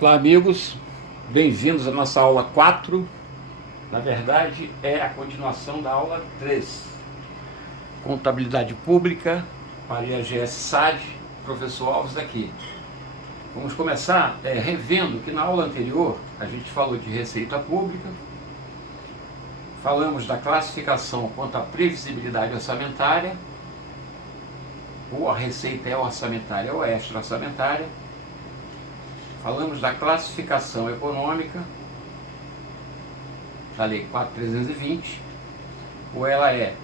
Olá, amigos, bem-vindos à nossa aula 4. Na verdade, é a continuação da aula 3. Contabilidade Pública para IAGS SAD, professor Alves aqui. Vamos começar revendo que na aula anterior a gente falou de receita pública, falamos da classificação quanto à previsibilidade orçamentária, ou a receita é orçamentária ou é extra-orçamentária. Falamos da classificação econômica, da Lei 4.320, ou ela é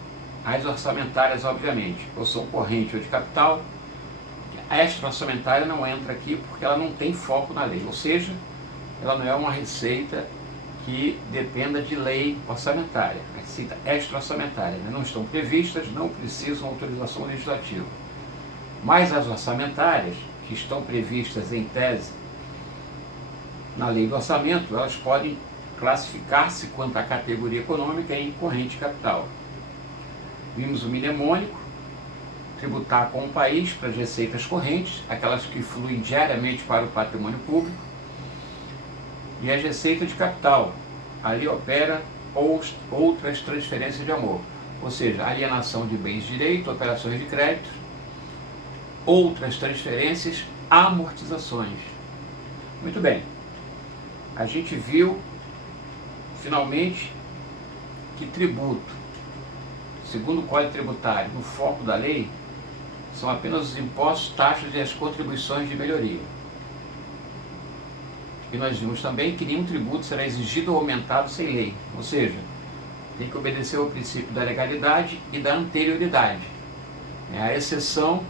as orçamentárias, obviamente, ou são corrente ou de capital. A extra-orçamentária não entra aqui porque ela não tem foco na lei, ou seja, ela não é uma receita que dependa de lei orçamentária. A receita extra-orçamentária, não estão previstas, não precisam autorização legislativa. Mas as orçamentárias, que estão previstas em tese na lei do orçamento, elas podem classificar-se quanto à categoria econômica em corrente capital. Vimos o mnemônico, tributar com o país para as receitas correntes, aquelas que fluem diariamente para o patrimônio público, e as receitas de capital, ali opera outras transferências de amor, ou seja, alienação de bens de direito, operações de crédito, outras transferências, amortizações. Muito bem. A gente viu, finalmente, que tributo, segundo o Código Tributário, no foco da lei, são apenas os impostos, taxas e as contribuições de melhoria. E nós vimos também que nenhum tributo será exigido ou aumentado sem lei, ou seja, tem que obedecer ao princípio da legalidade e da anterioridade. A exceção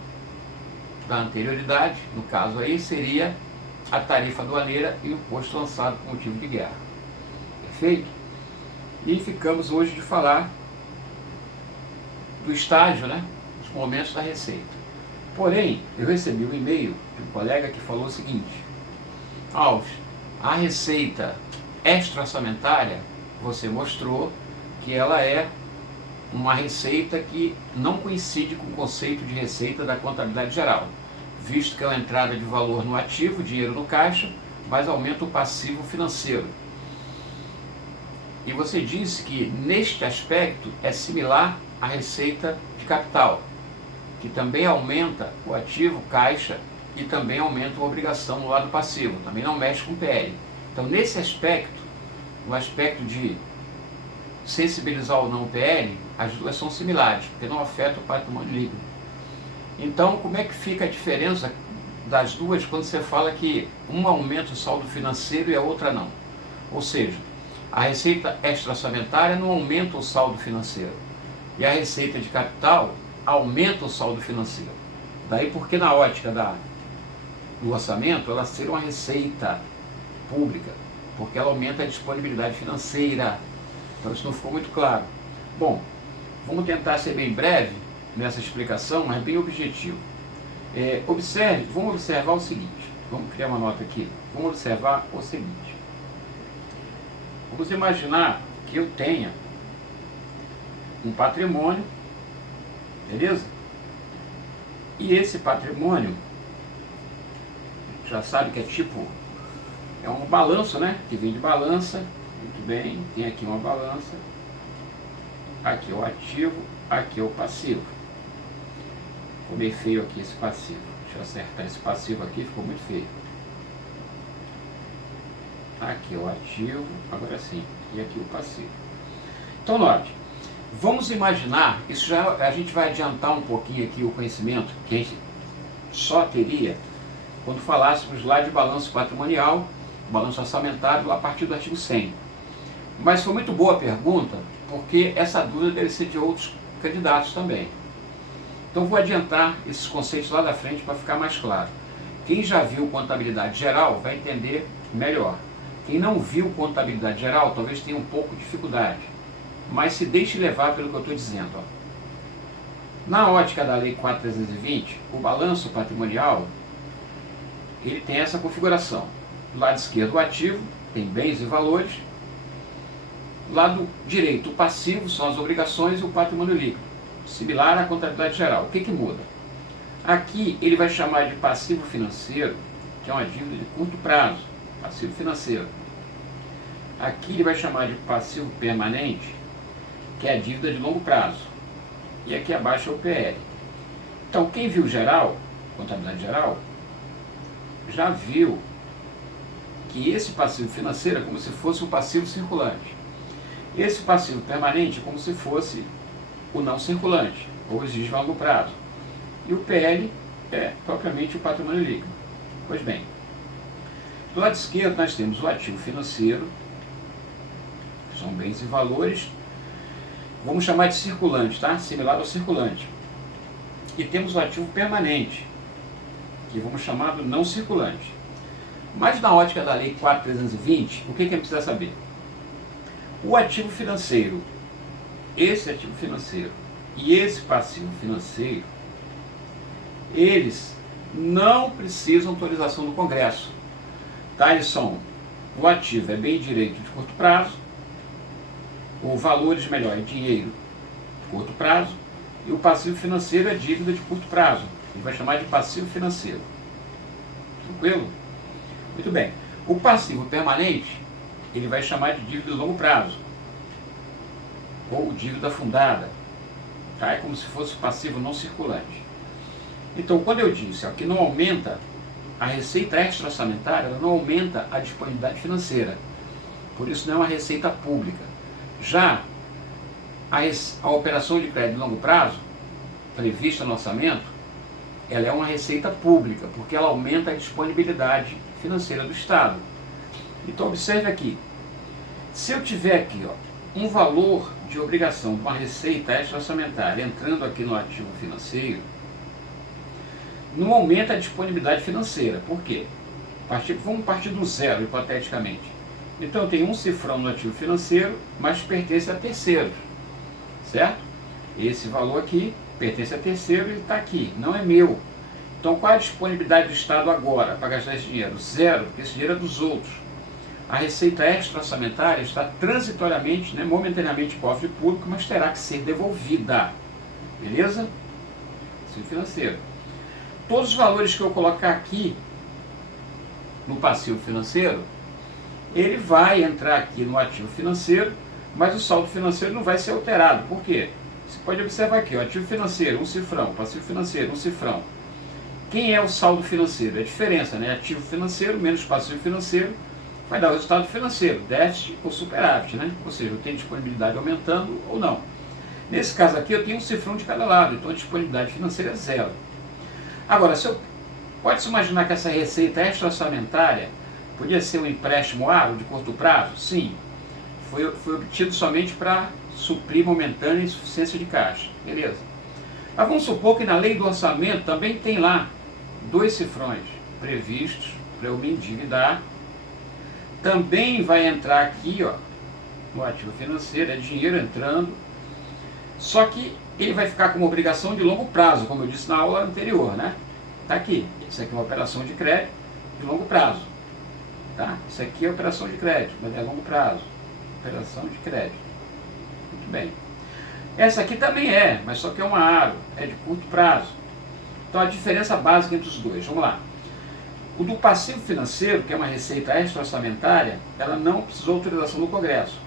da anterioridade, no caso aí, seria a tarifa aduaneira e o imposto lançado por motivo de guerra. Perfeito? E ficamos hoje de falar do estágio, dos momentos da receita. Porém, eu recebi um e-mail de um colega que falou o seguinte: Alves, a receita extra-orçamentária, você mostrou que ela é uma receita que não coincide com o conceito de receita da contabilidade geral, visto que é uma entrada de valor no ativo, dinheiro no caixa, mas aumenta o passivo financeiro. E você disse que, neste aspecto, é similar à receita de capital, que também aumenta o ativo, caixa, e também aumenta a obrigação no lado passivo, também não mexe com o PL. Então, nesse aspecto, no aspecto de sensibilizar ou não o PL, as duas são similares, porque não afeta o patrimônio líquido. Então, como é que fica a diferença das duas quando você fala que uma aumenta o saldo financeiro e a outra não? Ou seja, a receita extra-orçamentária não aumenta o saldo financeiro e a receita de capital aumenta o saldo financeiro. Daí porque na ótica do orçamento ela ser uma receita pública, porque ela aumenta a disponibilidade financeira. Então isso não ficou muito claro. Bom, vamos tentar ser bem breve nessa explicação, mas bem objetivo. Vamos observar o seguinte, vamos criar uma nota aqui, vamos observar o seguinte. Vamos imaginar que eu tenha um patrimônio, beleza? E esse patrimônio, já sabe que é um balanço, que vem de balança, muito bem, tem aqui uma balança, aqui é o ativo, aqui é o passivo. Ficou meio feio aqui esse passivo. Deixa eu acertar esse passivo aqui, ficou muito feio. Aqui é o ativo, agora sim, e aqui o passivo. Então note, vamos imaginar, isso já a gente vai adiantar um pouquinho aqui o conhecimento que a gente só teria quando falássemos lá de balanço patrimonial, balanço orçamentário, a partir do artigo 100. Mas foi muito boa a pergunta, porque essa dúvida deve ser de outros candidatos também. Então vou adiantar esses conceitos lá da frente para ficar mais claro. Quem já viu contabilidade geral vai entender melhor. Quem não viu contabilidade geral talvez tenha um pouco de dificuldade, mas se deixe levar pelo que eu estou dizendo. Na ótica da Lei 4.320, o balanço patrimonial ele tem essa configuração. Do lado esquerdo o ativo, tem bens e valores. Do lado direito o passivo, são as obrigações, e o patrimônio líquido, similar à contabilidade geral. O que muda? Aqui ele vai chamar de passivo financeiro, que é uma dívida de curto prazo, passivo financeiro. Aqui ele vai chamar de passivo permanente, que é a dívida de longo prazo. E aqui abaixo é o PL. Então, quem viu geral, contabilidade geral, já viu que esse passivo financeiro é como se fosse um passivo circulante. Esse passivo permanente é como se fosse o não circulante, ou exige longo prazo. E o PL é propriamente o patrimônio líquido. Pois bem, do lado esquerdo nós temos o ativo financeiro, que são bens e valores, vamos chamar de circulante, tá? Similar ao circulante. E temos o ativo permanente, que vamos chamar de não circulante. Mas na ótica da Lei 4.320, o que a gente precisa saber? O ativo financeiro, esse ativo financeiro e esse passivo financeiro, eles não precisam autorização do Congresso. Tá? Eles são, o ativo é bem direito de curto prazo, o valores melhor é dinheiro de curto prazo, e o passivo financeiro é dívida de curto prazo. Ele vai chamar de passivo financeiro. Tranquilo? Muito bem. O passivo permanente, ele vai chamar de dívida de longo prazo, ou dívida fundada. Tá? É como se fosse passivo não circulante. Então, quando eu disse ó, que não aumenta a receita extra-orçamentária, ela não aumenta a disponibilidade financeira. Por isso não é uma receita pública. Já a operação de crédito de longo prazo, prevista no orçamento, ela é uma receita pública, porque ela aumenta a disponibilidade financeira do Estado. Então observe aqui, se eu tiver aqui ó, um valor de obrigação de uma receita extra-orçamentária entrando aqui no ativo financeiro, não aumenta a disponibilidade financeira. Por quê? Vamos partir do zero, hipoteticamente. Então eu tenho um cifrão no ativo financeiro, mas pertence a terceiros, certo? Esse valor aqui pertence a terceiro e está aqui, não é meu. Então qual é a disponibilidade do Estado agora para gastar esse dinheiro? Zero, porque esse dinheiro é dos outros. A receita extra-orçamentária está transitoriamente, né, momentaneamente em cofre público, mas terá que ser devolvida. Beleza? Passivo financeiro. Todos os valores que eu colocar aqui no passivo financeiro, ele vai entrar aqui no ativo financeiro, mas o saldo financeiro não vai ser alterado. Por quê? Você pode observar aqui, o ativo financeiro, um cifrão, passivo financeiro, um cifrão. Quem é o saldo financeiro? É a diferença, né? Ativo financeiro menos passivo financeiro vai dar o resultado financeiro, déficit ou superávit, né? Ou seja, eu tenho disponibilidade aumentando ou não. Nesse caso aqui eu tenho um cifrão de cada lado, então a disponibilidade financeira é zero. Agora, pode-se imaginar que essa receita extra-orçamentária podia ser um empréstimo árduo de curto prazo? Sim. Foi obtido somente para suprir momentânea insuficiência de caixa. Beleza. Mas vamos supor que na lei do orçamento também tem lá 2 cifrões previstos para eu me endividar. Também vai entrar aqui, ó, no ativo financeiro, é dinheiro entrando, só que ele vai ficar com uma obrigação de longo prazo, como eu disse na aula anterior, né? Está aqui, isso aqui é uma operação de crédito de longo prazo, tá? Isso aqui é operação de crédito, mas é longo prazo, operação de crédito. Muito bem. Essa aqui também é, mas só que é uma aro, é de curto prazo. Então a diferença básica entre os dois, vamos lá. O do passivo financeiro, que é uma receita extra-orçamentária, ela não precisou autorização do Congresso.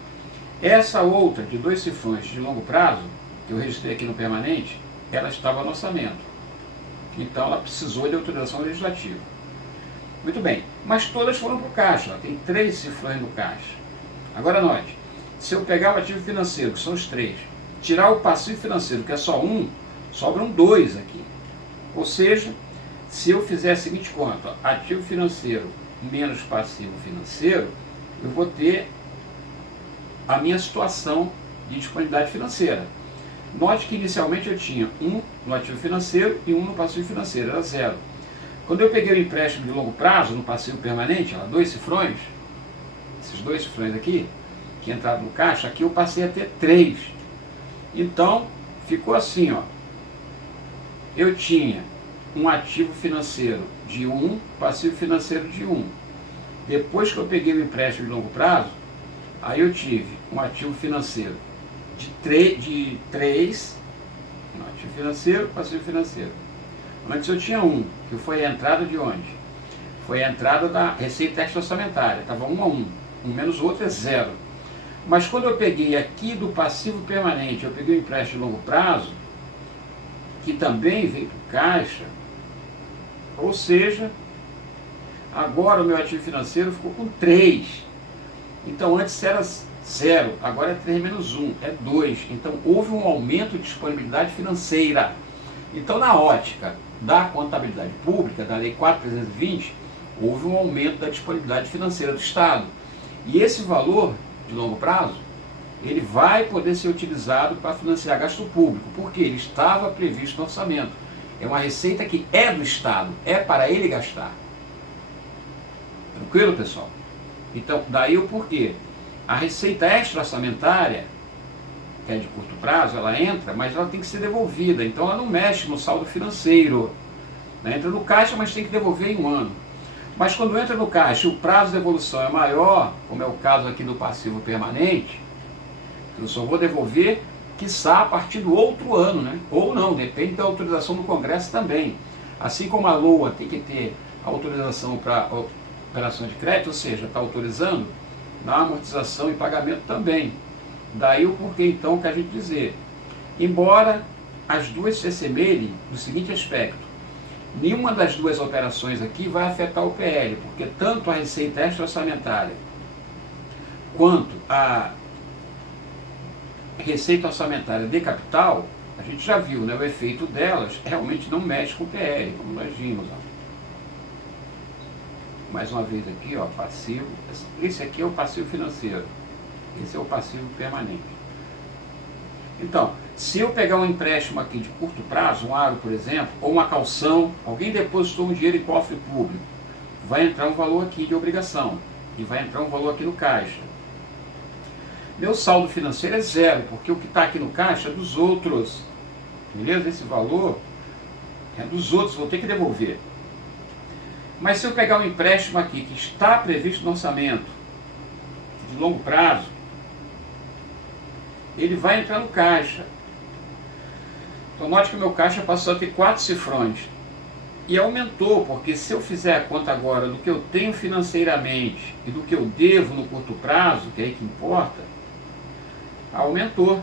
Essa outra, de 2 cifrões de longo prazo, que eu registrei aqui no permanente, ela estava no orçamento. Então ela precisou de autorização legislativa. Muito bem, mas todas foram para o caixa, tem 3 cifrões no caixa. Agora note, se eu pegar o ativo financeiro, que são os 3, tirar o passivo financeiro, que é só 1, sobram 2 aqui. Ou seja, se eu fizer a seguinte conta, ativo financeiro menos passivo financeiro, eu vou ter a minha situação de disponibilidade financeira. Note que inicialmente eu tinha 1 no ativo financeiro e 1 no passivo financeiro, era 0. Quando eu peguei o empréstimo de longo prazo no passivo permanente, 2 cifrões, esses 2 cifrões aqui, que entraram no caixa, aqui eu passei a ter 3. Então, ficou assim, ó. Eu tinha um ativo financeiro de 1, passivo financeiro de 1. Depois que eu peguei o empréstimo de longo prazo, aí eu tive um ativo financeiro de 3, um ativo financeiro, passivo financeiro. Antes eu tinha 1, que foi a entrada de onde? Foi a entrada da receita extra-orçamentária, estava 1 a 1. Um menos o outro é 0. Mas quando eu peguei aqui do passivo permanente, eu peguei o empréstimo de longo prazo, que também veio para o caixa, ou seja, agora o meu ativo financeiro ficou com 3. Então antes era 0, agora é 3 menos 1, é 2. Então houve um aumento de disponibilidade financeira. Então na ótica da contabilidade pública, da Lei 4.320, houve um aumento da disponibilidade financeira do Estado. E esse valor de longo prazo, ele vai poder ser utilizado para financiar gasto público, porque ele estava previsto no orçamento. É uma receita que é do Estado, é para ele gastar. Tranquilo, pessoal? Então, daí o porquê. A receita extra-orçamentária, que é de curto prazo, ela entra, mas ela tem que ser devolvida. Então, ela não mexe no saldo financeiro. Entra no caixa, mas tem que devolver em um ano. Mas quando entra no caixa e o prazo de devolução é maior, como é o caso aqui do passivo permanente, eu só vou devolver, quiçá, a partir do outro ano, né? Ou não, depende da autorização do Congresso também. Assim como a LOA tem que ter autorização para operação de crédito, ou seja, está autorizando, na amortização e pagamento também. Daí o porquê, então, que a gente dizer, embora as duas se assemelhem no seguinte aspecto, nenhuma das duas operações aqui vai afetar o PL, porque tanto a receita extra-orçamentária quanto a receita orçamentária de capital, a gente já viu, né, o efeito delas realmente não mexe com o PL, como nós vimos. Ó. Mais uma vez aqui, ó, passivo. Esse aqui é o passivo financeiro, esse é o passivo permanente. Então, se eu pegar um empréstimo aqui de curto prazo, um aro, por exemplo, ou uma calção, alguém depositou um dinheiro em cofre público, vai entrar um valor aqui de obrigação e vai entrar um valor aqui no caixa. Meu saldo financeiro é 0, porque o que está aqui no caixa é dos outros. Beleza? Esse valor é dos outros, vou ter que devolver. Mas se eu pegar um empréstimo aqui que está previsto no orçamento, de longo prazo, ele vai entrar no caixa. Então note que o meu caixa passou a ter 4 cifrões. E aumentou, porque se eu fizer a conta agora do que eu tenho financeiramente e do que eu devo no curto prazo, que é aí que importa, aumentou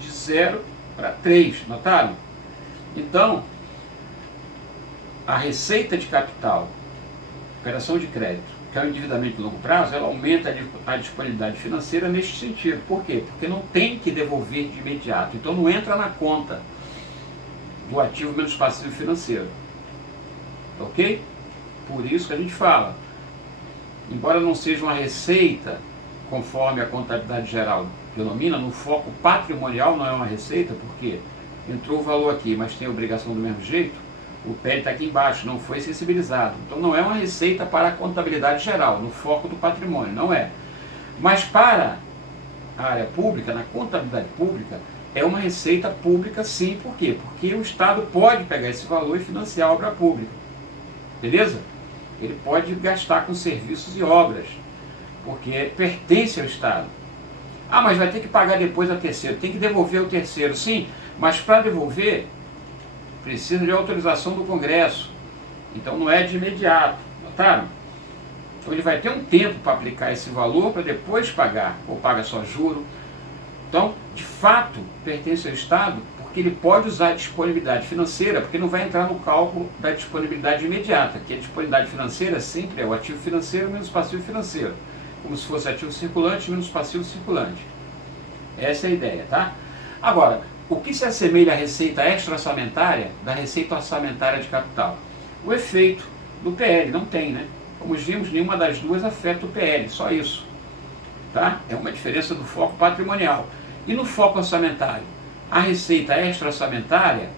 de 0 para 3, notaram? Então, a receita de capital, operação de crédito, que é o endividamento de longo prazo, ela aumenta a disponibilidade financeira neste sentido. Por quê? Porque não tem que devolver de imediato. Então não entra na conta do ativo menos passivo financeiro. Ok? Por isso que a gente fala, embora não seja uma receita, conforme a contabilidade geral denomina, no foco patrimonial não é uma receita, porque entrou o valor aqui, mas tem obrigação do mesmo jeito, o PL está aqui embaixo, não foi sensibilizado. Então não é uma receita para a contabilidade geral, no foco do patrimônio, não é. Mas para a área pública, na contabilidade pública, é uma receita pública sim. Por quê? Porque o Estado pode pegar esse valor e financiar a obra pública. Beleza? Ele pode gastar com serviços e obras, porque pertence ao Estado. Ah, mas vai ter que pagar depois a terceiro, tem que devolver o terceiro. Sim, mas para devolver precisa de autorização do Congresso. Então não é de imediato, notaram? Então ele vai ter um tempo para aplicar esse valor para depois pagar, ou paga só juro. Então, de fato, pertence ao Estado, porque ele pode usar a disponibilidade financeira, porque não vai entrar no cálculo da disponibilidade imediata, que a disponibilidade financeira sempre é o ativo financeiro menos passivo financeiro, como se fosse ativo circulante menos passivo circulante. Essa é a ideia, tá? Agora, o que se assemelha à receita extra-orçamentária da receita orçamentária de capital? O efeito do PL, não tem, né? Como vimos, nenhuma das duas afeta o PL, só isso. Tá? É uma diferença do foco patrimonial. E no foco orçamentário? A receita extra-orçamentária,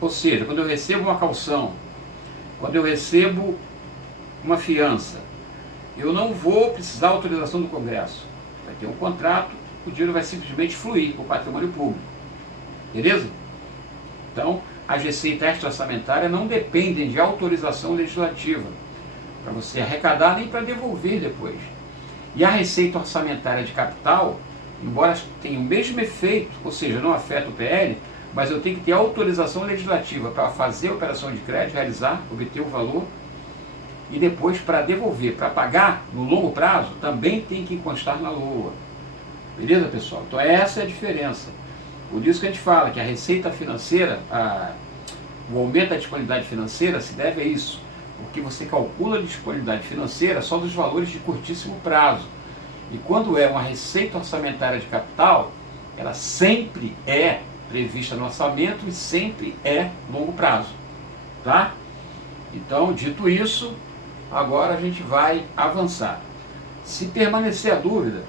ou seja, quando eu recebo uma calção, quando eu recebo uma fiança, eu não vou precisar da autorização do Congresso. Vai ter um contrato, o dinheiro vai simplesmente fluir para o patrimônio público. Beleza? Então, as receitas extra-orçamentárias não dependem de autorização legislativa para você arrecadar nem para devolver depois. E a receita orçamentária de capital, embora tenha o mesmo efeito, ou seja, não afeta o PL, mas eu tenho que ter autorização legislativa para fazer a operação de crédito, realizar, obter o valor, e depois para devolver, para pagar no longo prazo, também tem que constar na LOA. Beleza, pessoal? Então essa é a diferença. Por isso que a gente fala que a receita financeira, o aumento da disponibilidade financeira se deve a isso, porque você calcula a disponibilidade financeira só dos valores de curtíssimo prazo. E quando é uma receita orçamentária de capital, ela sempre é prevista no orçamento e sempre é longo prazo. Tá? Então, dito isso, agora a gente vai avançar. Se permanecer a dúvida,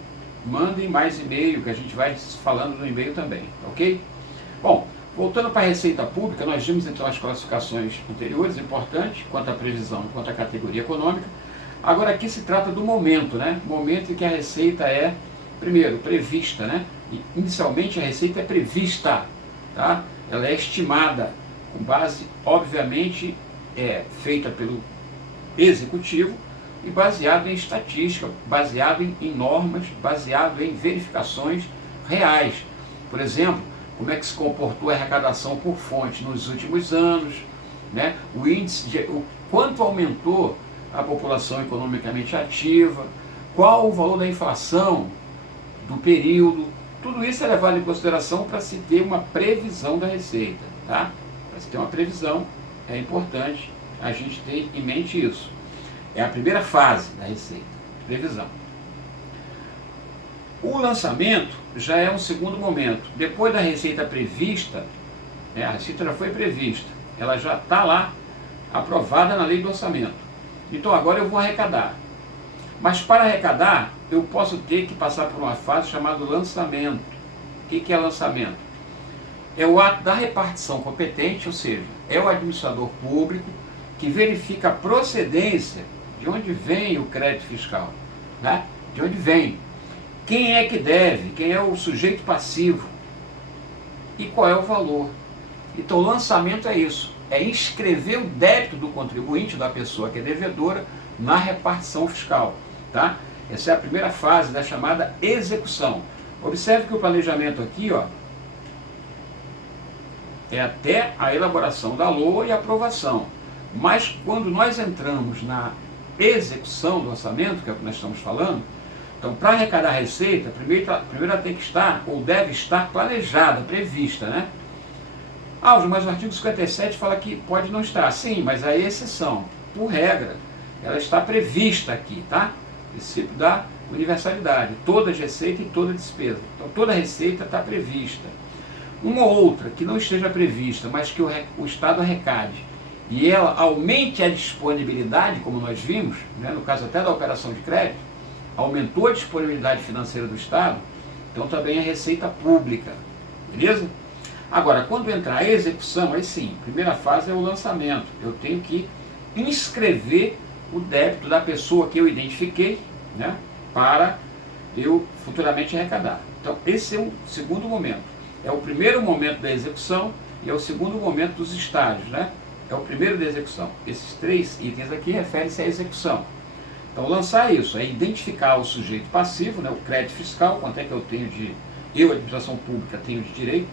mandem mais e-mail, que a gente vai falando no e-mail também, ok? Bom, voltando para a receita pública, nós vimos então as classificações anteriores, importantes, quanto à previsão, quanto à categoria econômica. Agora aqui se trata do momento, né? Momento em que a receita é, primeiro, prevista, né? E, inicialmente a receita é prevista, tá? Ela é estimada, com base, obviamente, feita pelo executivo, e baseado em estatística, baseado em normas, baseado em verificações reais. Por exemplo, como é que se comportou a arrecadação por fonte nos últimos anos, né? O índice o quanto aumentou a população economicamente ativa, qual o valor da inflação do período. Tudo isso é levado em consideração para se ter uma previsão da receita, tá? Para se ter uma previsão, é importante a gente ter em mente isso. É a primeira fase da receita, previsão. O lançamento já é um segundo momento. Depois da receita prevista, a receita já foi prevista, ela já está lá, aprovada na lei do orçamento. Então agora eu vou arrecadar. Mas para arrecadar, eu posso ter que passar por uma fase chamada lançamento. O que é lançamento? É o ato da repartição competente, ou seja, é o administrador público que verifica a procedência de onde vem o crédito fiscal, né? De onde vem, quem é que deve, quem é o sujeito passivo e qual é o valor. Então o lançamento é isso, é inscrever o débito do contribuinte, da pessoa que é devedora, na repartição fiscal, tá? Essa é a primeira fase da chamada execução. Observe que o planejamento aqui, ó, é até a elaboração da LOA e aprovação. Mas quando nós entramos na execução do orçamento, que é o que nós estamos falando, então para arrecadar a receita, primeiro ela tem que estar, ou deve estar planejada, prevista, né? Mas o artigo 57 fala que pode não estar. Sim, mas aí é exceção. Por regra, ela está prevista aqui, tá? Princípio da universalidade. Toda receita e toda despesa. Então toda receita está prevista. Uma ou outra que não esteja prevista, mas que o Estado arrecade, e ela aumente a disponibilidade, como nós vimos, né, no caso até da operação de crédito, aumentou a disponibilidade financeira do Estado, então também é receita pública, beleza? Agora, quando entrar a execução, aí sim, primeira fase é o lançamento, eu tenho que inscrever o débito da pessoa que eu identifiquei, né, para eu futuramente arrecadar. Então esse é o segundo momento. É o primeiro momento da execução e é o segundo momento dos estágios, né? É o primeiro da execução. Esses três itens aqui referem-se à execução. Então, lançar isso é identificar o sujeito passivo, né, o crédito fiscal, quanto é que eu tenho eu, administração pública, tenho de direito.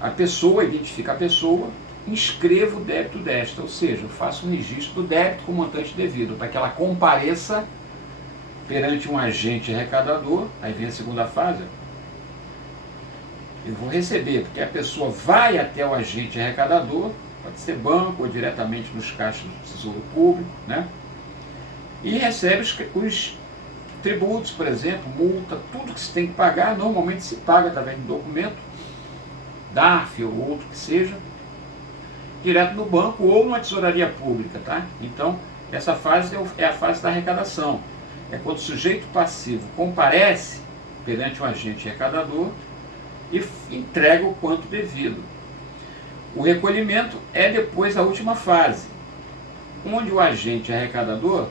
A pessoa, identifica a pessoa, inscrevo o débito desta, ou seja, eu faço um registro do débito com o montante devido, para que ela compareça perante um agente arrecadador. Aí vem a segunda fase. Eu vou receber, porque a pessoa vai até o agente arrecadador, pode ser banco ou diretamente nos caixas do Tesouro Público, né? E recebe os tributos, por exemplo, multa, tudo que se tem que pagar, normalmente se paga através de um documento, DARF ou outro que seja, direto no banco ou numa tesouraria pública, tá? Então, essa fase é a fase da arrecadação. É quando o sujeito passivo comparece perante um agente arrecadador e entrega o quanto devido. O recolhimento é depois a última fase, onde o agente arrecadador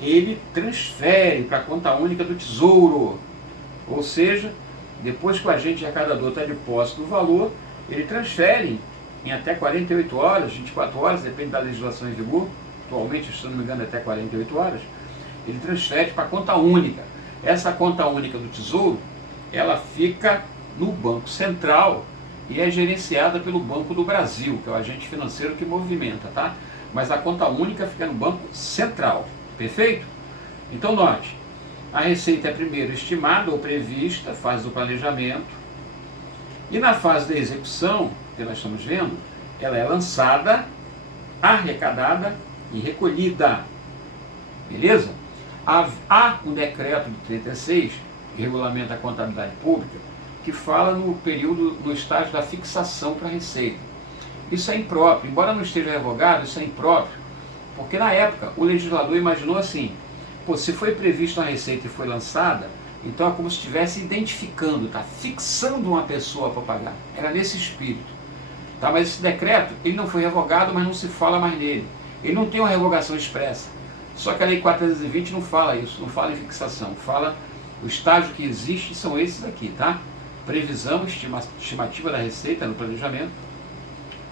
ele transfere para a conta única do Tesouro, ou seja, depois que o agente arrecadador está de posse do valor, ele transfere em até 48 horas, 24 horas, depende da legislação em vigor, atualmente, se não me engano, até 48 horas, ele transfere para a conta única. Essa conta única do Tesouro, ela fica no Banco Central e é gerenciada pelo Banco do Brasil, que é o agente financeiro que movimenta, tá? mas a conta única fica no Banco Central. Perfeito? Então note, a receita é primeiro estimada ou prevista, fase do planejamento, e na fase da execução, que nós estamos vendo, ela é lançada, arrecadada e recolhida. Beleza? Há um decreto de 36, que regulamenta a contabilidade pública, que fala no período, no estágio da fixação para a receita. Isso é impróprio, embora não esteja revogado, isso é impróprio, porque na época o legislador imaginou assim, pô, se foi previsto uma receita e foi lançada, então é como se estivesse identificando, está fixando uma pessoa para pagar. Era nesse espírito. Tá? Mas esse decreto, ele não foi revogado, mas não se fala mais nele. Ele não tem uma revogação expressa. Só que a Lei 420 não fala isso, não fala em fixação, fala o estágio que existe são esses aqui, tá? Previsão, estimativa da receita no planejamento,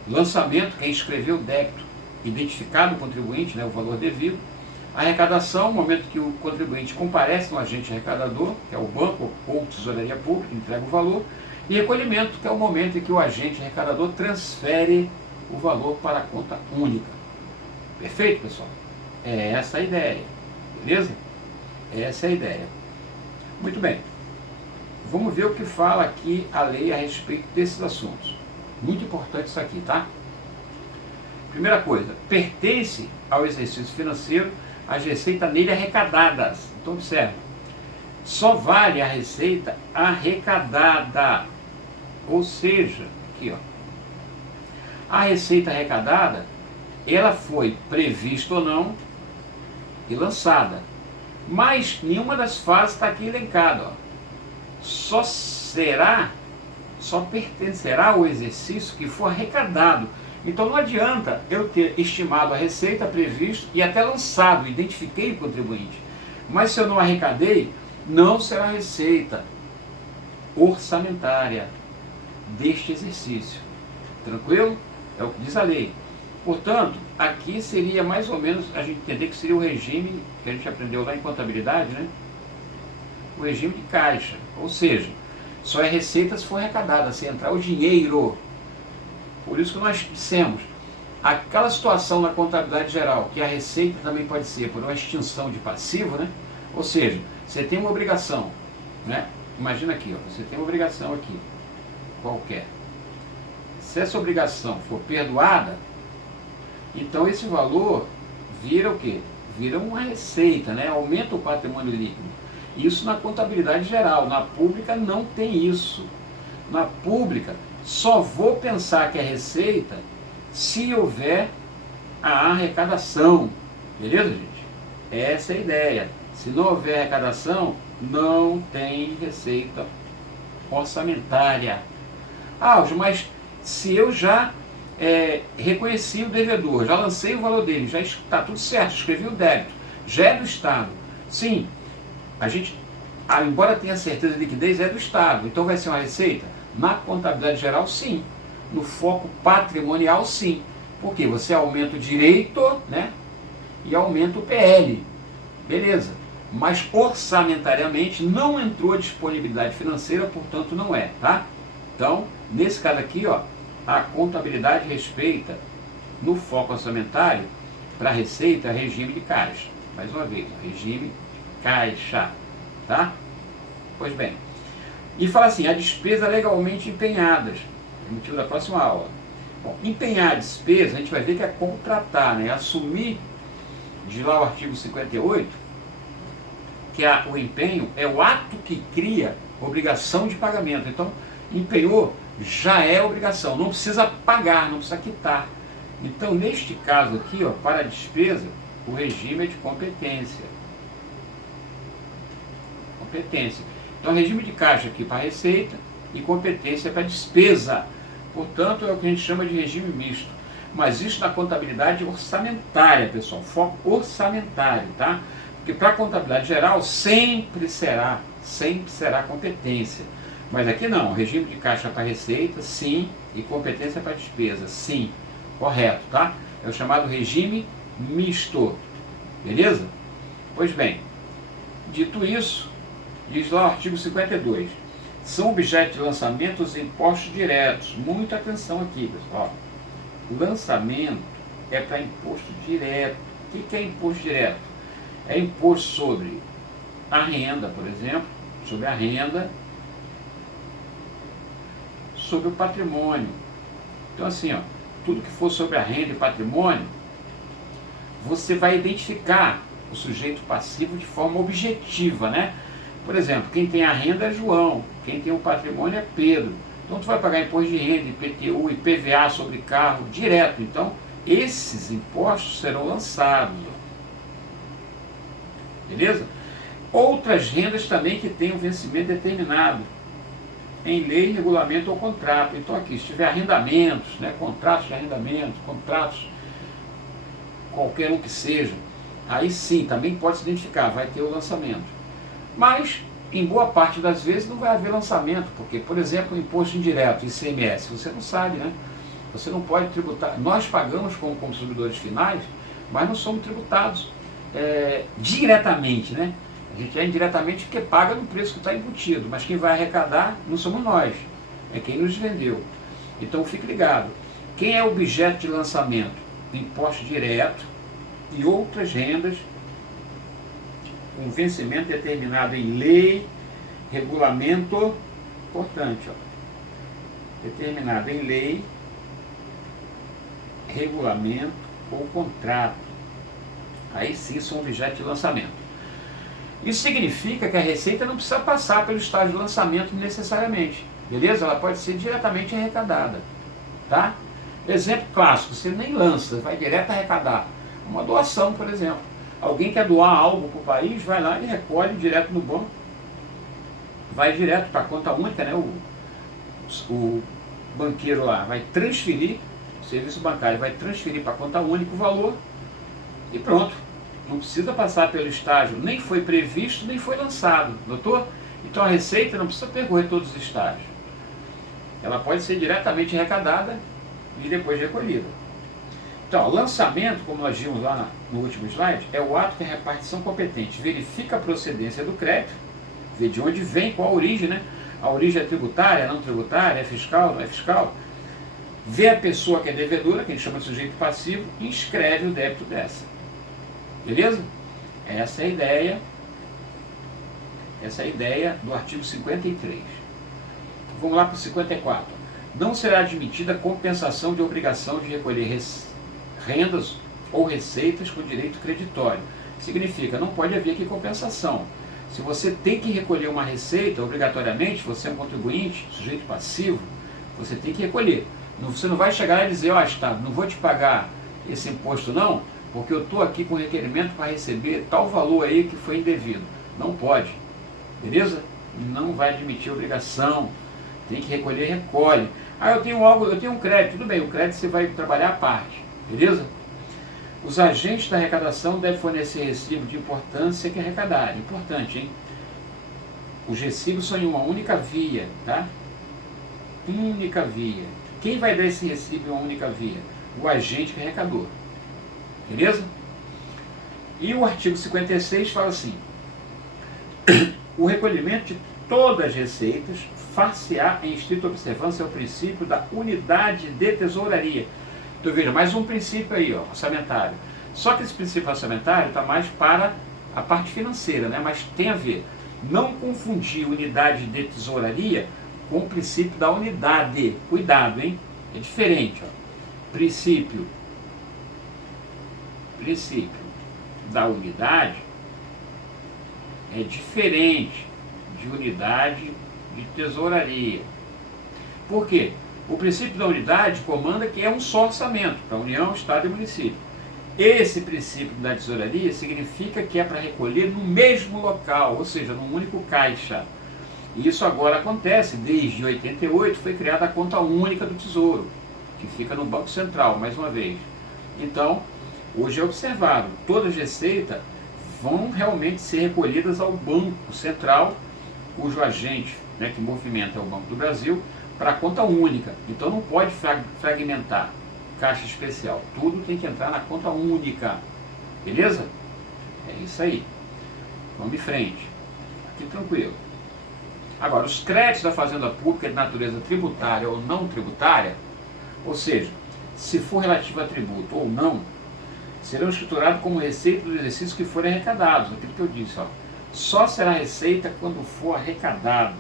lançamento, quem escreveu o débito, identificado o contribuinte, né, o valor devido, arrecadação, o momento que o contribuinte comparece no agente arrecadador, que é o banco ou tesouraria pública, entrega o valor, e recolhimento, que é o momento em que o agente arrecadador transfere o valor para a conta única. Perfeito, pessoal? É essa a ideia, beleza? Essa é a ideia. Muito bem. Vamos ver o que fala aqui a lei a respeito desses assuntos. Muito importante isso aqui, tá? Primeira coisa, pertence ao exercício financeiro as receitas nele arrecadadas. Então observe, só vale a receita arrecadada. Ou seja, aqui ó, a receita arrecadada, ela foi prevista ou não e lançada. Mas nenhuma das fases está aqui elencada, ó. Só pertencerá ao exercício que for arrecadado. Então não adianta eu ter estimado a receita, previsto e até lançado, identifiquei o contribuinte. Mas se eu não arrecadei, não será receita orçamentária deste exercício. Tranquilo? É o que diz a lei. Portanto, aqui seria mais ou menos, a gente entender que seria o regime que a gente aprendeu lá em contabilidade, né? O regime de caixa. Ou seja, só é receita se for arrecadada, se entrar o dinheiro. Por isso que nós dissemos, aquela situação na contabilidade geral, que a receita também pode ser por uma extinção de passivo, né? Ou seja, você tem uma obrigação, né? Imagina aqui, ó, você tem uma obrigação aqui, qualquer. Se essa obrigação for perdoada, então esse valor vira o quê? Vira uma receita, né? Aumenta o patrimônio líquido. Isso na contabilidade geral, na pública não tem isso. Na pública, só vou pensar que é receita se houver a arrecadação. Beleza, gente? Essa é a ideia. Se não houver arrecadação, não tem receita orçamentária. Ah, mas se eu já reconheci o devedor, já lancei o valor dele, já está tudo certo, escrevi o débito, já é do Estado. Sim, a gente, embora tenha certeza de liquidez, é do Estado. Então vai ser uma receita? Na contabilidade geral, sim. No foco patrimonial, sim. Porque você aumenta o direito, né? E aumenta o PL. Beleza. Mas orçamentariamente não entrou disponibilidade financeira, portanto não é, tá? Então, nesse caso aqui, ó, a contabilidade respeita, no foco orçamentário, para a receita, regime de caixa. Mais uma vez, regime de caixa, tá? Pois bem. E fala assim, a despesa legalmente empenhadas, é motivo da próxima aula. Bom, empenhar a despesa, a gente vai ver que é contratar, né? Assumir, de lá o artigo 58, que o empenho é o ato que cria obrigação de pagamento. Então, empenhou, já é obrigação, não precisa pagar, não precisa quitar. Então, neste caso aqui, ó, para a despesa, o regime é de competência. Competência. Então, regime de caixa aqui para receita e competência para despesa. Portanto, é o que a gente chama de regime misto. Mas isso na contabilidade orçamentária, pessoal. Foco orçamentário, tá? Porque para a contabilidade geral sempre será competência. Mas aqui não, regime de caixa para receita, sim, e competência para despesa, sim. Correto, tá? É o chamado regime misto. Beleza? Pois bem, dito isso, diz lá o artigo 52. São objeto de lançamento os impostos diretos. Muita atenção aqui, pessoal. O lançamento é para imposto direto. O que é imposto direto? É imposto sobre a renda, por exemplo, sobre a renda, sobre o patrimônio. Então assim, ó, tudo que for sobre a renda e patrimônio, você vai identificar o sujeito passivo de forma objetiva, né? Por exemplo, quem tem a renda é João, quem tem o patrimônio é Pedro. Então tu vai pagar imposto de renda, IPTU, IPVA sobre carro direto. Então esses impostos serão lançados. Beleza? Outras rendas também que tenham vencimento determinado em lei, regulamento ou contrato. Então aqui, se tiver arrendamentos, né, contratos de arrendamento, contratos, qualquer um que seja, aí sim, também pode se identificar, vai ter o lançamento. Mas, em boa parte das vezes, não vai haver lançamento, porque, por exemplo, o imposto indireto, ICMS, você não sabe, né? Você não pode tributar. Nós pagamos como consumidores finais, mas não somos tributados diretamente, né? A gente é indiretamente porque paga no preço que está embutido, mas quem vai arrecadar não somos nós, é quem nos vendeu. Então fique ligado, quem é objeto de lançamento? Imposto direto e outras rendas com vencimento determinado em lei, regulamento, importante, ó, determinado em lei, regulamento ou contrato. Aí sim são objeto de lançamento. Isso significa que a receita não precisa passar pelo estágio de lançamento necessariamente, beleza? Ela pode ser diretamente arrecadada, tá? Exemplo clássico, você nem lança, vai direto arrecadar. Uma doação, por exemplo. Alguém quer doar algo para o país, vai lá e recolhe direto no banco. Vai direto para a conta única, né? O banqueiro lá vai transferir, o serviço bancário vai transferir para a conta única o valor e pronto. Não precisa passar pelo estágio, nem foi previsto, nem foi lançado, notou? Então a receita não precisa percorrer todos os estágios. Ela pode ser diretamente arrecadada e depois recolhida. Então, lançamento, como nós vimos lá no último slide, é o ato que a repartição competente verifica a procedência do crédito, vê de onde vem, qual a origem, né? A origem é tributária, não tributária, é fiscal, não é fiscal. Vê a pessoa que é devedora, que a gente chama de sujeito passivo, e inscreve o débito dessa. Beleza? Essa é a ideia do artigo 53. Vamos lá para o 54. Não será admitida compensação de obrigação de recolher rendas ou receitas com direito creditório. Significa, não pode haver aqui compensação. Se você tem que recolher uma receita, obrigatoriamente, você é um contribuinte, sujeito passivo, você tem que recolher. Você não vai chegar lá e dizer, ó, Estado, não vou te pagar esse imposto não, porque eu estou aqui com requerimento para receber tal valor aí que foi indevido. Não pode. Beleza? Não vai admitir obrigação. Tem que recolher, recolhe. Ah, eu tenho um crédito. Tudo bem, o crédito você vai trabalhar à parte. Beleza? Os agentes da arrecadação devem fornecer recibo de importância que arrecadaram. Importante, hein? Os recibos são em uma única via, tá? Única via. Quem vai dar esse recibo em uma única via? O agente que arrecadou. Beleza? E o artigo 56 fala assim: o recolhimento de todas as receitas far-se-á em estrita observância ao princípio da unidade de tesouraria. Então veja, mais um princípio aí, ó, orçamentário. Só que esse princípio orçamentário está mais para a parte financeira, né? Mas tem a ver. Não confundir unidade de tesouraria com o princípio da unidade. Cuidado, hein? É diferente, ó. Princípio da unidade é diferente de unidade de tesouraria. Por quê? O princípio da unidade comanda que é um só orçamento para a União, Estado e município. Esse princípio da tesouraria significa que é para recolher no mesmo local, ou seja, num único caixa. E isso agora acontece, desde 88 foi criada a conta única do Tesouro, que fica no Banco Central, mais uma vez. Então, hoje é observado, todas as receitas vão realmente ser recolhidas ao Banco Central, cujo agente, né, que movimenta é o Banco do Brasil, para a conta única. Então não pode fragmentar caixa especial. Tudo tem que entrar na conta única. Beleza? É isso aí. Vamos em frente. Aqui tranquilo. Agora, os créditos da Fazenda Pública de natureza tributária ou não tributária, ou seja, se for relativo a tributo ou não, serão escriturados como receita do exercício que forem arrecadados, aquilo que eu disse, ó. Só será receita quando for arrecadado,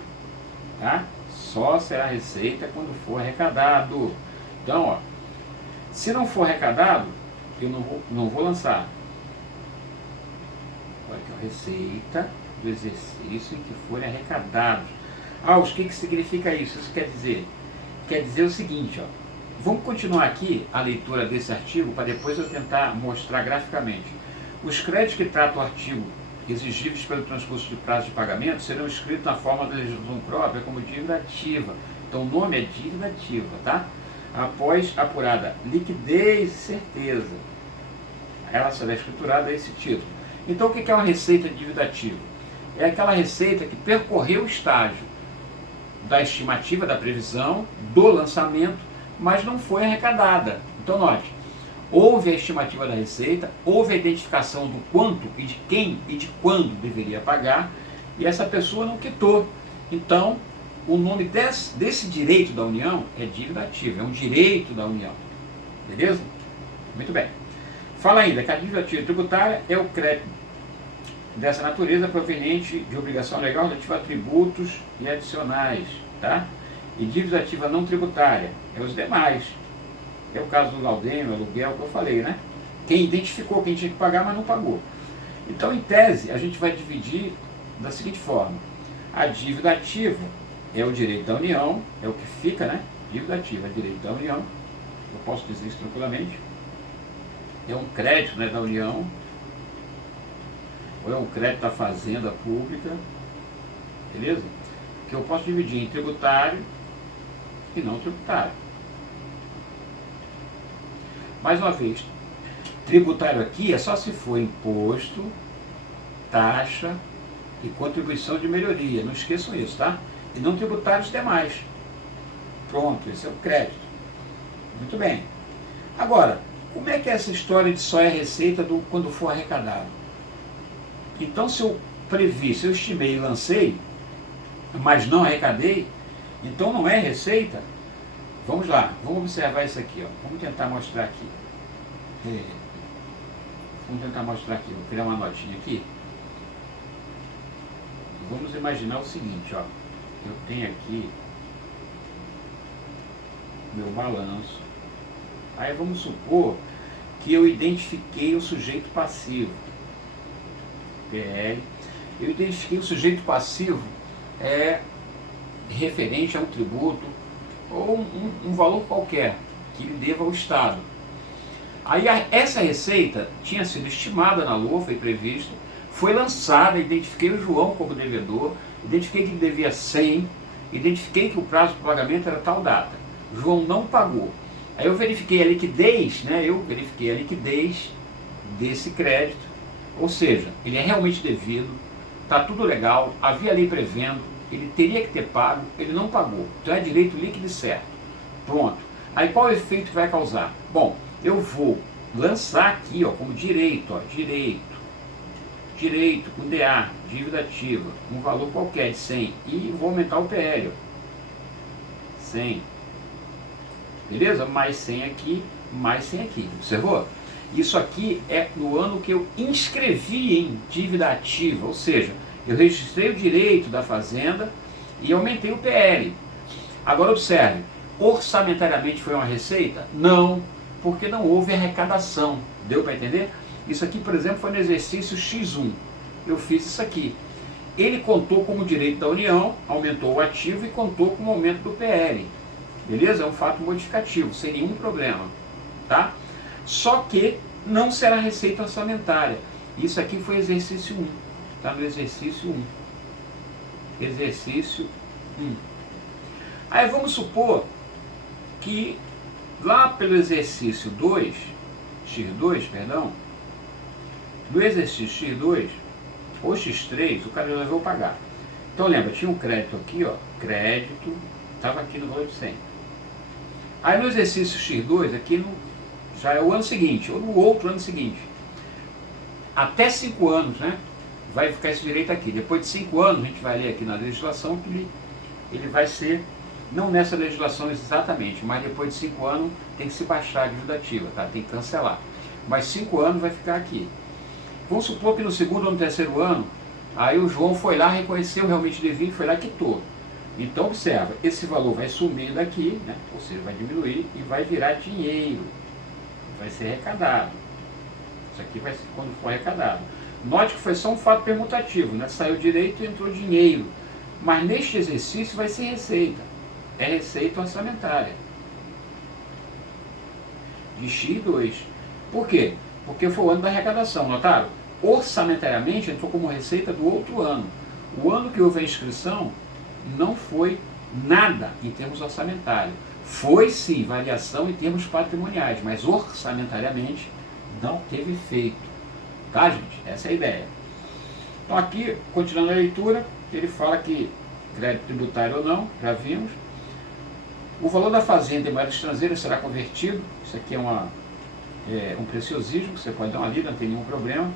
tá? Só será receita quando for arrecadado. Então, ó, se não for arrecadado, eu não vou lançar. Olha aqui, ó, receita do exercício em que forem arrecadados. Ah, o que significa isso? Isso quer dizer o seguinte, ó. Vamos continuar aqui a leitura desse artigo para depois eu tentar mostrar graficamente. Os créditos que tratam o artigo exigíveis pelo transcurso de prazo de pagamento serão escritos na forma da legislação própria como dívida ativa. Então o nome é dívida ativa, tá? Após apurada liquidez e certeza, ela será escriturada a esse título. Então o que é uma receita de dívida ativa? É aquela receita que percorreu o estágio da estimativa, da previsão, do lançamento, mas não foi arrecadada. Então note, houve a estimativa da receita, houve a identificação do quanto e de quem e de quando deveria pagar, e essa pessoa não quitou. Então, o nome desse direito da União é dívida ativa, é um direito da União. Beleza? Muito bem. Fala ainda que a dívida ativa tributária é o crédito dessa natureza proveniente de obrigação legal relativa a tributos e adicionais, tá? E dívida ativa não tributária é os demais. É o caso do laudêmio, aluguel, que eu falei, né? Quem identificou quem tinha que pagar, mas não pagou. Então, em tese, a gente vai dividir da seguinte forma. A dívida ativa é o direito da União, é o que fica, né? Dívida ativa é direito da União. Eu posso dizer isso tranquilamente. É um crédito, né, da União, ou é um crédito da Fazenda Pública, beleza? Que eu posso dividir em tributário e não tributário. Mais uma vez, tributário aqui é só se for imposto, taxa e contribuição de melhoria. Não esqueçam isso, tá? E não tributários demais. Pronto, esse é o crédito. Muito bem. Agora, como é que é essa história de só é receita quando for arrecadado? Então, se eu previ, se eu estimei e lancei, mas não arrecadei, então não é receita? Vamos lá, vamos observar isso aqui, ó. Vamos tentar mostrar aqui. Vou criar uma notinha aqui. Vamos imaginar o seguinte, ó. Eu tenho aqui meu balanço. Aí vamos supor que eu identifiquei o sujeito passivo. PL. Eu identifiquei o sujeito passivo referente a um tributo ou um valor qualquer que ele deva ao Estado. Aí essa receita tinha sido estimada na LOA, foi prevista, foi lançada, identifiquei o João como devedor, identifiquei que ele devia 100, identifiquei que o prazo de pagamento era tal data. O João não pagou. Aí eu verifiquei a liquidez, né? Eu verifiquei a liquidez desse crédito, ou seja, ele é realmente devido, está tudo legal, havia lei prevendo, ele teria que ter pago, ele não pagou. Então é direito líquido e certo. Pronto. Aí qual é o efeito que vai causar? Bom, eu vou lançar aqui, ó, como direito, ó, direito com DA, dívida ativa, um valor qualquer de 100 e vou aumentar o PL, ó, 100. Beleza? Mais 100 aqui, mais 100 aqui. Observou? Isso aqui é no ano que eu inscrevi em dívida ativa, ou seja, eu registrei o direito da fazenda e aumentei o PL. Agora observe, orçamentariamente foi uma receita? Não, porque não houve arrecadação. Deu para entender? Isso aqui, por exemplo, foi no exercício X1. Eu fiz isso aqui. Ele contou como direito da União, aumentou o ativo e contou como aumento do PL. Beleza? É um fato modificativo, sem nenhum problema. Tá? Só que não será receita orçamentária. Isso aqui foi exercício 1. Está no exercício 1. Exercício 1. Aí vamos supor que lá pelo exercício 2, X2, perdão, no exercício X2 ou X3, o cara resolveu pagar. Então lembra, tinha um crédito aqui, ó, crédito, estava aqui no valor de 100. Aí no exercício X2, aqui já é o ano seguinte, ou no outro ano seguinte. Até 5 anos, né? Vai ficar esse direito aqui. Depois de 5 anos, a gente vai ler aqui na legislação que ele vai ser Não nessa legislação exatamente, mas depois de 5 anos tem que se baixar a dívida ativa, tá? Tem que cancelar. Mas 5 anos vai ficar aqui. Vamos supor que no segundo ou no terceiro ano, aí o João foi lá, reconheceu realmente devia e foi lá e quitou. Então observa, esse valor vai sumir daqui, né? Ou seja, vai diminuir e vai virar dinheiro. Vai ser arrecadado. Isso aqui vai ser quando for arrecadado. Note que foi só um fato permutativo, né? Saiu direito e entrou dinheiro. Mas neste exercício vai ser receita. É receita orçamentária. De X2. Por quê? Porque foi o ano da arrecadação, notaram? Orçamentariamente entrou como receita do outro ano. O ano que houve a inscrição não foi nada em termos orçamentários. Foi sim variação em termos patrimoniais, mas orçamentariamente não teve efeito. Tá, gente? Essa é a ideia. Então aqui, continuando a leitura, ele fala que crédito tributário ou não, já vimos. O valor da fazenda em moeda estrangeira será convertido. Isso aqui é um preciosismo, você pode dar uma lida, não tem nenhum problema.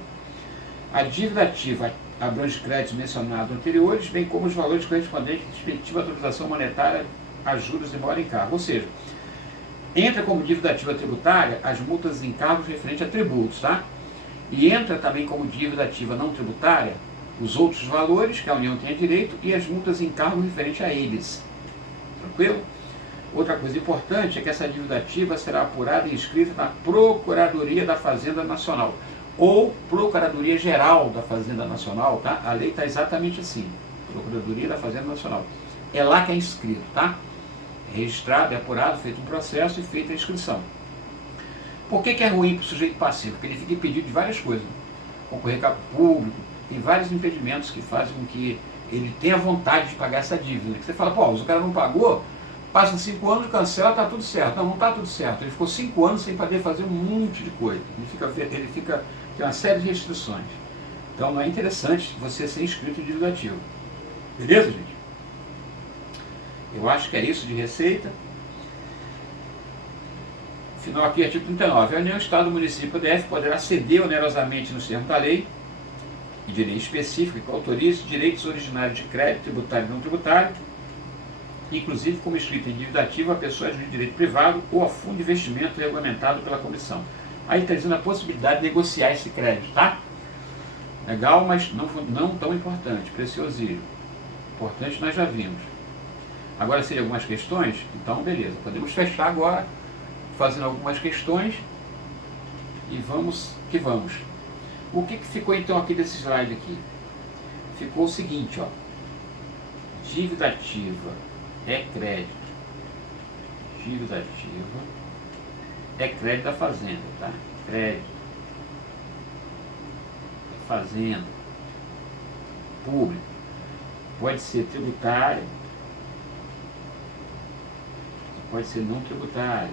A dívida ativa abrange créditos mencionados anteriores, bem como os valores correspondentes à respectiva atualização monetária a juros e mora encargo. Ou seja, entra como dívida ativa tributária as multas e encargos referentes a tributos, tá? E entra também como dívida ativa não tributária os outros valores que a União tenha direito e as multas e encargos referentes a eles. Tranquilo? Outra coisa importante é que essa dívida ativa será apurada e inscrita na Procuradoria da Fazenda Nacional ou Procuradoria Geral da Fazenda Nacional, tá? A lei está exatamente assim, Procuradoria da Fazenda Nacional. É lá que é inscrito, tá? É registrado, é apurado, feito um processo e feita a inscrição. Por que é ruim para o sujeito passivo? Porque ele fica impedido de várias coisas. Concorrer a público, tem vários impedimentos que fazem com que ele tenha vontade de pagar essa dívida. Que você fala, pô, o cara não pagou, passa 5 anos, cancela, está tudo certo. Não, não está tudo certo. Ele ficou 5 anos sem poder fazer um monte de coisa. Ele tem uma série de restrições. Então não é interessante você ser inscrito em dívida ativa. Beleza, gente? Eu acho que é isso de receita. Final aqui, artigo 39. A União, Estado, Município e DF poderá ceder onerosamente nos termos da lei e de lei específica que autorize direitos originários de crédito tributário e não tributário, inclusive como escrito em dívida ativa a pessoas de direito privado ou a fundo de investimento regulamentado pela comissão. Aí está dizendo a possibilidade de negociar esse crédito, tá? Legal, mas não tão importante, preciosismo. Importante nós já vimos. Agora seriam algumas questões? Então, beleza. Podemos fechar agora, fazendo algumas questões e vamos que vamos. O que ficou então aqui desse slide aqui? Ficou o seguinte, ó. Dívida ativa é crédito. Dívida ativa é crédito da fazenda, tá? Crédito da fazenda. Público. Pode ser tributário. Pode ser não tributário.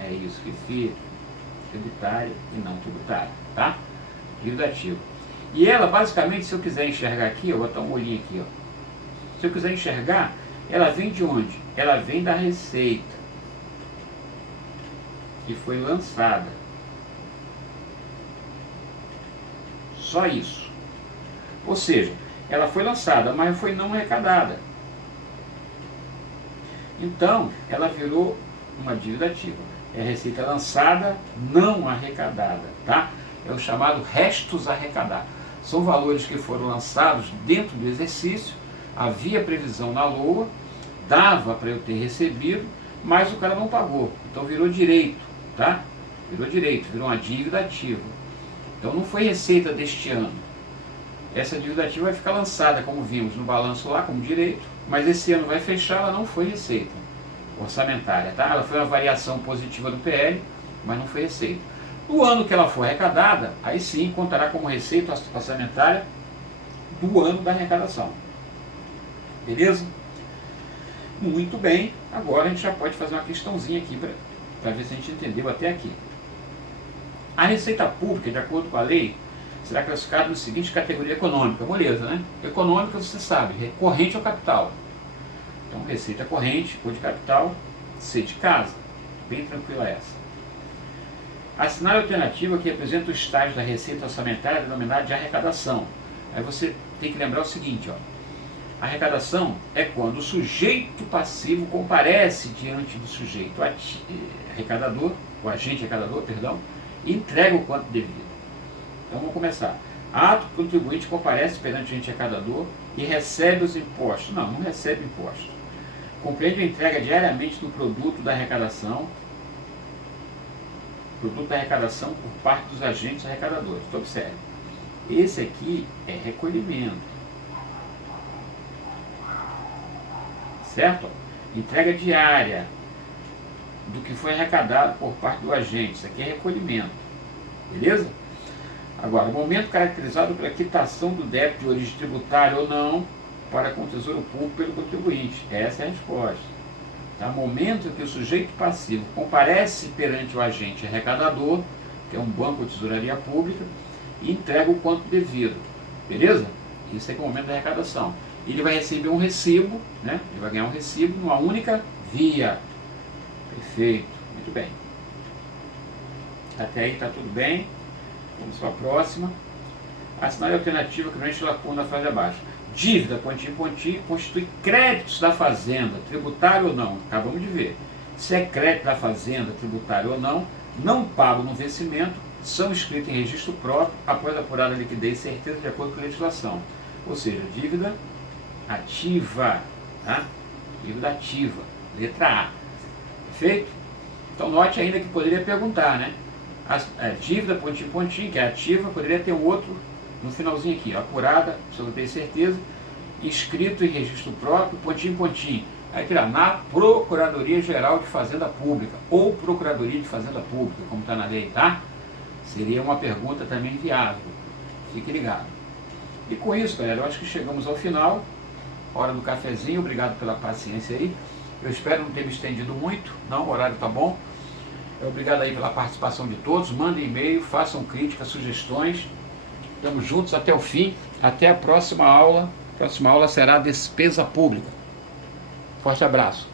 É isso que fica. Tributário e não tributário, tá? Dívida ativa. E ela, basicamente, se eu quiser enxergar aqui, eu vou botar um olhinho aqui, ó. Se eu quiser enxergar, ela vem de onde? Ela vem da receita que foi lançada. Só isso. Ou seja, ela foi lançada, mas foi não arrecadada. Então, ela virou uma dívida ativa. É receita lançada, não arrecadada, tá? É o chamado restos a arrecadar. São valores que foram lançados dentro do exercício, havia previsão na LOA, dava para eu ter recebido, mas o cara não pagou. Então virou direito, tá? Virou direito, virou uma dívida ativa. Então não foi receita deste ano. Essa dívida ativa vai ficar lançada, como vimos no balanço lá, como direito, mas esse ano vai fechar, ela não foi receita orçamentária, tá? Ela foi uma variação positiva do PL, mas não foi receita. No ano que ela for arrecadada, aí sim contará como receita orçamentária do ano da arrecadação. Beleza? Muito bem, agora a gente já pode fazer uma questãozinha aqui para ver se a gente entendeu até aqui. A receita pública, de acordo com a lei, será classificada na seguinte categoria econômica, moleza, né? Econômica, você sabe, corrente ao capital. Então, receita corrente ou de capital, C de casa. Bem tranquila essa. Assinar a alternativa que representa o estágio da receita orçamentária denominada de arrecadação. Aí você tem que lembrar o seguinte, ó. Arrecadação é quando o sujeito passivo comparece diante do sujeito arrecadador, o agente arrecadador, perdão, e entrega o quanto devido. Então vamos começar. Ato que o contribuinte comparece perante o agente arrecadador e recebe os impostos. Não recebe impostos. Compreende a entrega diariamente do produto da arrecadação por parte dos agentes arrecadadores. Então observe, esse aqui é recolhimento. Certo? Entrega diária do que foi arrecadado por parte do agente. Isso aqui é recolhimento. Beleza? Agora, o momento caracterizado pela quitação do débito de origem tributária ou não para com o Tesouro Público pelo contribuinte. Essa é a resposta. Tá? Momento em que o sujeito passivo comparece perante o agente arrecadador, que é um banco ou tesouraria pública, e entrega o quanto devido. Beleza? Isso aqui é o momento da arrecadação. Ele vai receber um recibo, né? Ele vai ganhar um recibo numa única via. Perfeito, muito bem. Até aí está tudo bem. Vamos para a próxima. Assinale a alternativa que preenche lacuna na frase abaixo. Dívida, pontinho, pontinho, constitui créditos da fazenda, tributário ou não. Acabamos de ver. Se é crédito da fazenda, tributário ou não pago no vencimento, são inscritos em registro próprio após apurada a liquidez e certeza de acordo com a legislação. Ou seja, dívida ativa, tá? Dívida ativa, letra A. Perfeito? Então note ainda que poderia perguntar, né? A dívida, pontinho, pontinho, que é ativa, poderia ter um outro no finalzinho aqui, ó, apurada, precisa ter certeza, inscrito em registro próprio, pontinho, pontinho. Aí aqui, ó, na Procuradoria Geral de Fazenda Pública, ou Procuradoria de Fazenda Pública, como está na lei, tá? Seria uma pergunta também viável. Fique ligado. E com isso, galera, eu acho que chegamos ao final. Hora do cafezinho, obrigado pela paciência aí. Eu espero não ter me estendido muito, não, o horário tá bom. Obrigado aí pela participação de todos. Mandem e-mail, façam críticas, sugestões. Estamos juntos até o fim. Até a próxima aula. A próxima aula será despesa pública. Forte abraço.